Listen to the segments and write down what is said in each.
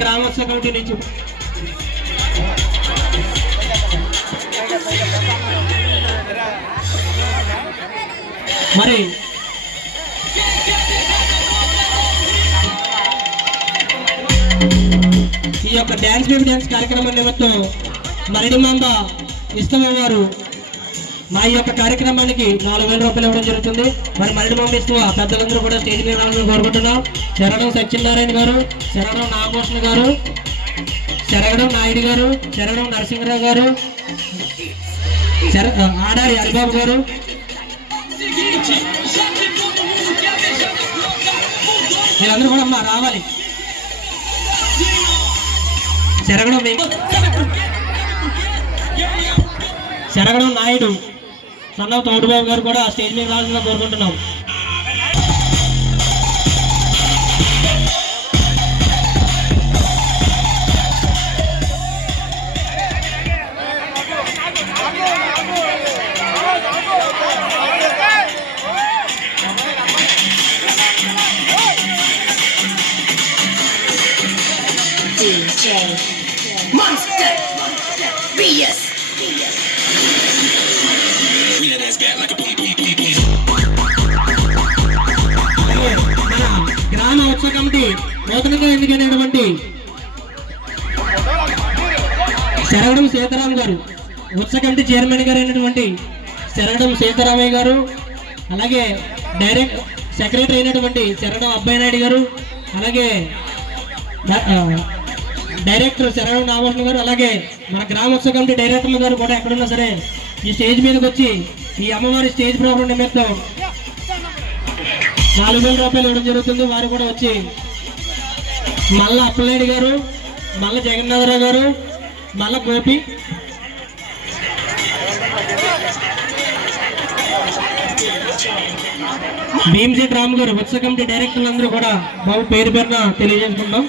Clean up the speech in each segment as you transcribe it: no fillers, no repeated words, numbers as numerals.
గ్రామోత్సవ committee నుంచి మరి ఈ యొక్క డ్యాన్స్ బేబీ డ్యాన్స్ కార్యక్రమం నిమిత్తం మరిడిమాంబ ఇష్టమ వారు మా ఈ యొక్క కార్యక్రమానికి 4000 రూపాయలు ఇవ్వడం జరుగుతుంది. మరి మరిడిమాంబ ఇష్టమ పెద్దలందరూ కూడా స్టేజ్ మీద కోరుకుంటున్నాం. శరణం సత్యనారాయణ గారు, శరణం నాగభూషణ గారు, శరగడం నాయుడు గారు, శరణం నరసింహరావు గారు, ఆడారి హరిబాబు గారు, వీళ్ళందరూ కూడా అమ్మా రావాలి. శరగడం నాయుడు, సన్నవ తోడుబాబు గారు కూడా స్టేజ్ మీద రావాలని కోరుకుంటున్నాం. Monster BS గ్రామ ఉత్సవ కమిటీ నూతనంగా ఎన్నికైనటువంటి శరగడం సీతారాం గారు, ఉత్సవ కమిటీ చైర్మన్ గారు అయినటువంటి శరగడం సీతారామయ్య గారు, అలాగే సెక్రటరీ అయినటువంటి శరగడం అబ్బాయి నాయుడు గారు, అలాగే డైరెక్టర్ శరగడం నాగభూషణ గారు, అలాగే మన గ్రామోత్సవ కమిటీ డైరెక్టర్లు గారు కూడా ఎక్కడున్నా సరే ఈ స్టేజ్ మీదకి వచ్చి ఈ అమ్మవారి స్టేజ్ ప్రోగ్రాం నిమిత్తం 4000 రూపాయలు ఇవ్వడం జరుగుతుంది. వారు కూడా వచ్చి మల్ల అప్పలనాయుడు గారు, మల్ల జగన్నాథరావు గారు, మల్ల గోపి, భీమ్జీ రామ్ గారు, ఉత్సవ కమిటీ డైరెక్టర్లు అందరూ కూడా బాబు పేరు పేరున తెలియజేసుకుంటాం.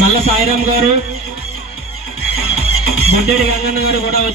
మల్ల సాయిరామ్ గారు, బొడ్డేడి గంగన్న గారు కూడా వచ్చి